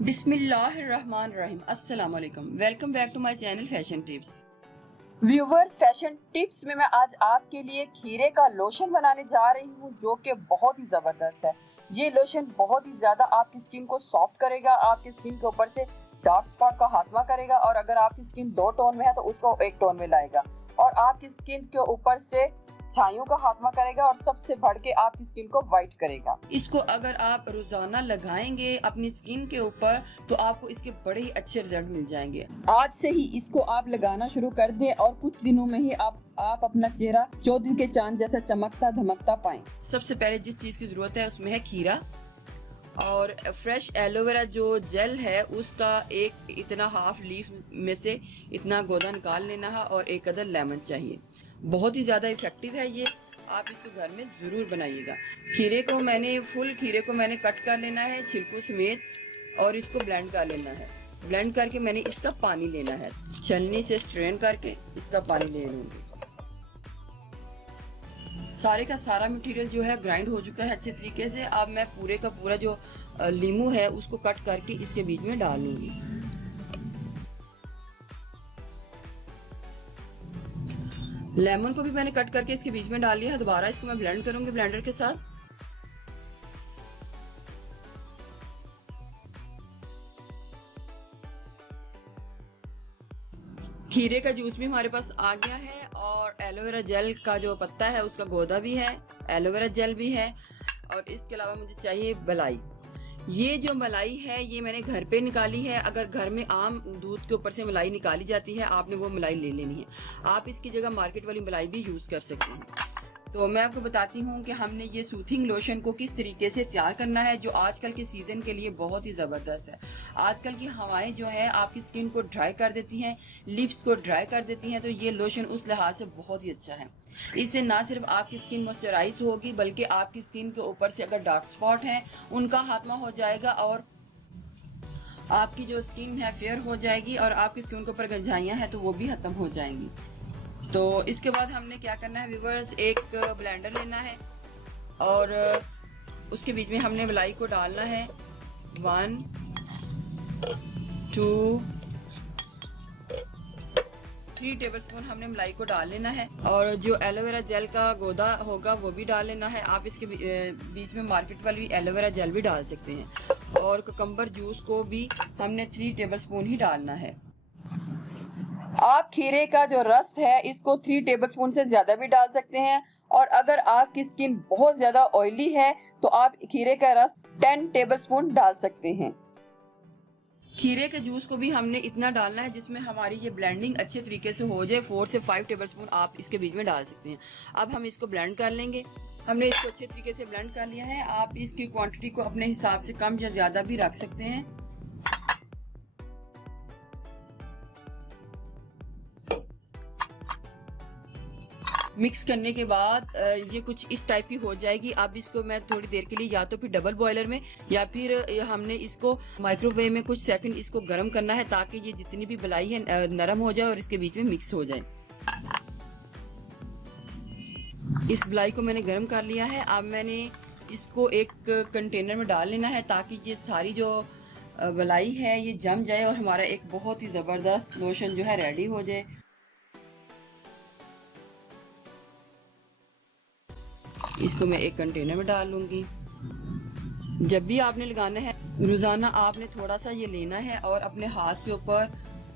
बिस्मिल्लाहिर्रहमानिर्रहीम। अस्सलाम वालेकुम। Welcome back to my channel fashion tips. Viewers, fashion tips में मैं आज आपके लिए खीरे का लोशन बनाने जा रही हूँ जो कि बहुत ही ज़बरदस्त है। ये लोशन बहुत ही ज़्यादा आपकी स्किन को सॉफ्ट करेगा, आपकी स्किन के ऊपर से डार्क स्पॉट का खात्मा करेगा और अगर आपकी स्किन 2 टोन में है तो उसको 1 टोन में लाएगा और आपकी स्किन के ऊपर से छाइयों का खात्मा करेगा और सबसे बढ़ के आपकी स्किन को वाइट करेगा। इसको अगर आप रोजाना लगाएंगे अपनी स्किन के ऊपर तो आपको इसके बड़े ही अच्छे रिजल्ट मिल जाएंगे। आज से ही इसको आप लगाना शुरू कर दें और कुछ दिनों में ही आप अपना चेहरा चौदवी के चांद जैसा चमकता धमकता पाएं। सबसे पहले जिस चीज की जरूरत है उसमें है खीरा और फ्रेश एलोवेरा जो जेल है उसका एक इतना हाफ लीफ में से इतना गोदा निकाल लेना है और एक अदर लेमन चाहिए। बहुत ही ज़्यादा इफेक्टिव है ये, आप इसको घर में ज़रूर बनाइएगा। फुल खीरे को मैंने कट कर लेना है छिलकों समेत और इसको ब्लेंड कर लेना है। ब्लेंड करके मैंने इसका पानी लेना है, छलनी से स्ट्रेन करके इसका पानी ले लूँगी। सारे का सारा मटेरियल जो है ग्राइंड हो चुका है अच्छे तरीके से। अब मैं पूरे का पूरा जो लीमू है उसको कट करके इसके बीच में डाल लूँगी। लेमन को भी मैंने कट करके इसके बीच में डाल लिया है। दोबारा इसको मैं ब्लेंड करूंगी ब्लेंडर के साथ। खीरे का जूस भी हमारे पास आ गया है और एलोवेरा जेल का जो पत्ता है उसका गोदा भी है, एलोवेरा जेल भी है और इसके अलावा मुझे चाहिए मलाई। ये जो मलाई है ये मैंने घर पे निकाली है। अगर घर में आम दूध के ऊपर से मलाई निकाली जाती है आपने वो मलाई ले लेनी है। आप इसकी जगह मार्केट वाली मलाई भी यूज़ कर सकते हैं। तो मैं आपको बताती हूँ कि हमने ये सूथिंग लोशन को किस तरीके से तैयार करना है जो आजकल के सीज़न के लिए बहुत ही ज़बरदस्त है। आजकल की हवाएं जो है आपकी स्किन को ड्राई कर देती हैं, लिप्स को ड्राई कर देती हैं, तो ये लोशन उस लिहाज से बहुत ही अच्छा है। इससे ना सिर्फ आपकी स्किन मॉइस्चराइज होगी बल्कि आपकी स्किन के ऊपर से अगर डार्क स्पॉट हैं उनका खात्मा हो जाएगा और आपकी जो स्किन है फेयर हो जाएगी और आपकी स्किन के ऊपर गंजाइयाँ हैं तो वो भी ख़त्म हो जाएंगी। तो इसके बाद हमने क्या करना है व्यूवर्स, एक ब्लेंडर लेना है और उसके बीच में हमने मलाई को डालना है। 1 2 3 टेबलस्पून हमने मलाई को डाल लेना है और जो एलोवेरा जेल का गोदा होगा वो भी डाल लेना है। आप इसके बीच में मार्केट वाली एलोवेरा जेल भी डाल सकते हैं और कुकम्बर जूस को भी हमने 3 टेबलस्पून ही डालना है। आप खीरे का जो रस है इसको 3 टेबलस्पून से ज़्यादा भी डाल सकते हैं और अगर आपकी स्किन बहुत ज़्यादा ऑयली है तो आप खीरे का रस 10 टेबलस्पून डाल सकते हैं। खीरे के जूस को भी हमने इतना डालना है जिसमें हमारी ये ब्लेंडिंग अच्छे तरीके से हो जाए। 4 से 5 टेबलस्पून आप इसके बीच में डाल सकते हैं। अब हम इसको ब्लेंड कर लेंगे। हमने इसको अच्छे तरीके से ब्लेंड कर लिया है। आप इसकी क्वांटिटी को अपने हिसाब से कम या ज़्यादा भी रख सकते हैं। मिक्स करने के बाद ये कुछ इस टाइप की हो जाएगी। अब इसको मैं थोड़ी देर के लिए या तो फिर डबल बॉयलर में या फिर हमने इसको माइक्रोवेव में कुछ सेकंड इसको गर्म करना है ताकि ये जितनी भी मलाई है नरम हो जाए और इसके बीच में मिक्स हो जाए। इस मलाई को मैंने गर्म कर लिया है। अब मैंने इसको एक कंटेनर में डाल लेना है ताकि ये सारी जो मलाई है ये जम जाए और हमारा एक बहुत ही ज़बरदस्त लोशन जो है रेडी हो जाए। इसको मैं एक कंटेनर में डाल लूँगी। जब भी आपने लगाना है रोज़ाना आपने थोड़ा सा ये लेना है और अपने हाथ के ऊपर,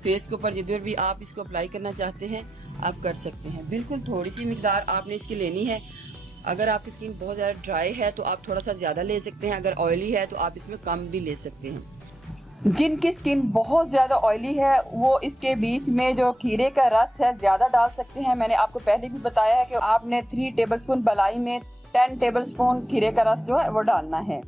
फेस के ऊपर जिधर भी आप इसको अप्लाई करना चाहते हैं आप कर सकते हैं। बिल्कुल थोड़ी सी मिकदार आपने इसकी लेनी है। अगर आपकी स्किन बहुत ज़्यादा ड्राई है तो आप थोड़ा सा ज़्यादा ले सकते हैं, अगर ऑयली है तो आप इसमें कम भी ले सकते हैं। जिनकी स्किन बहुत ज़्यादा ऑयली है वो इसके बीच में जो खीरे का रस है ज़्यादा डाल सकते हैं। मैंने आपको पहले भी बताया है कि आपने 3 टेबलस्पून मलाई में 10 टेबलस्पून खीरे का रस जो है वो डालना है।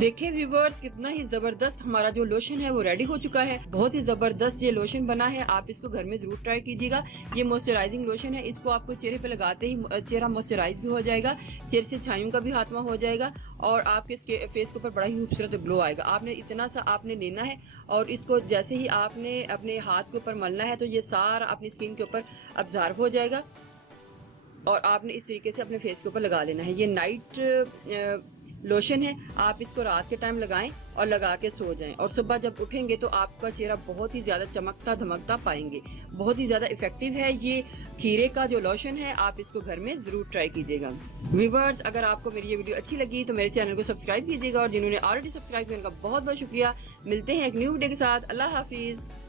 देखिए व्यूवर्स, कितना ही जबरदस्त हमारा जो लोशन है वो रेडी हो चुका है। बहुत ही जबरदस्त ये लोशन बना है, आप इसको घर में जरूर ट्राई कीजिएगा। ये मॉइस्चराइजिंग लोशन है, इसको आपको चेहरे पे लगाते ही चेहरा मॉइस्चराइज भी हो जाएगा, चेहरे से छाइयों का भी खात्मा हो जाएगा और आपके फेस के ऊपर बड़ा ही खूबसूरत ग्लो आएगा। आपने इतना सा आपने लेना है और इसको जैसे ही आपने अपने हाथ के ऊपर मलना है तो ये सारा अपनी स्किन के ऊपर अब्जॉर्ब हो जाएगा और आपने इस तरीके से अपने फेस के ऊपर लगा लेना है। ये नाइट लोशन है, आप इसको रात के टाइम लगाएं और लगा के सो जाएं और सुबह जब उठेंगे तो आपका चेहरा बहुत ही ज़्यादा चमकता धमकता पाएंगे। बहुत ही ज़्यादा इफेक्टिव है ये खीरे का जो लोशन है, आप इसको घर में ज़रूर ट्राई कीजिएगा। व्यूअर्स, अगर आपको मेरी ये वीडियो अच्छी लगी तो मेरे चैनल को सब्सक्राइब कीजिएगा और जिन्होंने ऑलरेडी सब्सक्राइब किया उनका बहुत बहुत शुक्रिया। मिलते हैं एक न्यू वीडियो के साथ। अल्लाह हाफिज़।